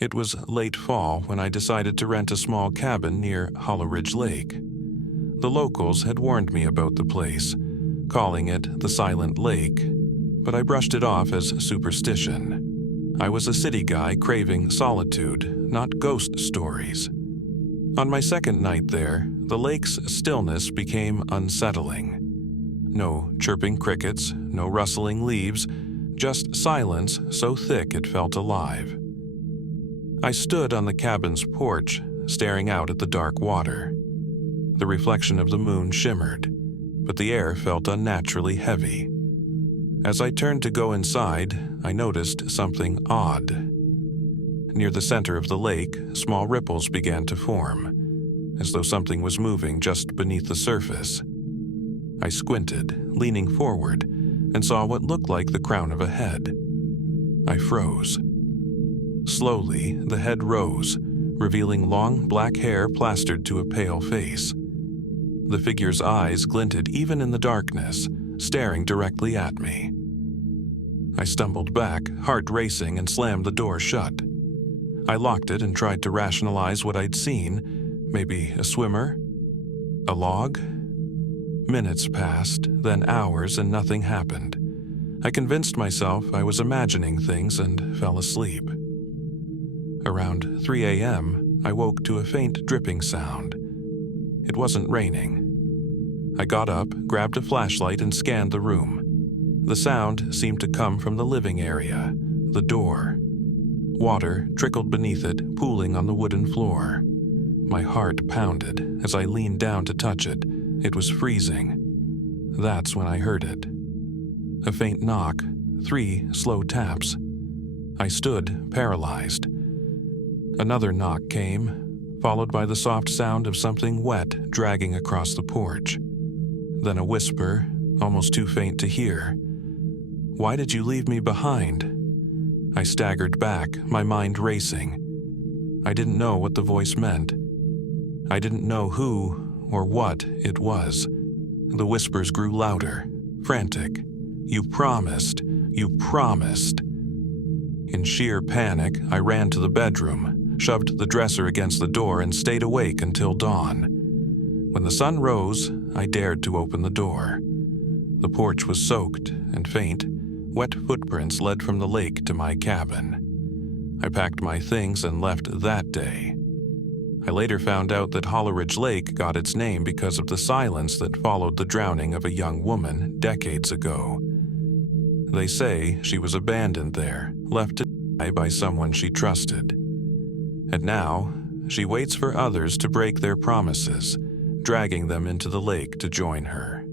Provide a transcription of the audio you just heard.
It was late fall when I decided to rent a small cabin near Hollow Ridge Lake. The locals had warned me about the place, calling it the Silent Lake, but I brushed it off as superstition. I was a city guy craving solitude, not ghost stories. On my second night there, the lake's stillness became unsettling. No chirping crickets, no rustling leaves, just silence so thick it felt alive. I stood on the cabin's porch, staring out at the dark water. The reflection of the moon shimmered, but the air felt unnaturally heavy. As I turned to go inside, I noticed something odd. Near the center of the lake, small ripples began to form, as though something was moving just beneath the surface. I squinted, leaning forward, and saw what looked like the crown of a head. I froze. Slowly, the head rose, revealing long black hair plastered to a pale face. The figure's eyes glinted even in the darkness, staring directly at me. I stumbled back, heart racing, and slammed the door shut. I locked it and tried to rationalize what I'd seen. Maybe a swimmer? A log? Minutes passed, then hours, and nothing happened. I convinced myself I was imagining things and fell asleep. Around 3 a.m., I woke to a faint dripping sound. It wasn't raining. I got up, grabbed a flashlight, and scanned the room. The sound seemed to come from the living area, the door. Water trickled beneath it, pooling on the wooden floor. My heart pounded as I leaned down to touch it. It was freezing. That's when I heard it. A faint knock, 3 slow taps. I stood, paralyzed. Another knock came, followed by the soft sound of something wet dragging across the porch. Then a whisper, almost too faint to hear. "Why did you leave me behind?" I staggered back, my mind racing. I didn't know what the voice meant. I didn't know who or what it was. The whispers grew louder, frantic. "You promised. You promised." In sheer panic, I ran to the bedroom, shoved the dresser against the door, and stayed awake until dawn. When the sun rose, I dared to open the door. The porch was soaked and faint. Wet footprints led from the lake to my cabin. I packed my things and left that day. I later found out that Hollow Ridge Lake got its name because of the silence that followed the drowning of a young woman decades ago. They say she was abandoned there, left to die by someone she trusted. And now, she waits for others to break their promises, dragging them into the lake to join her.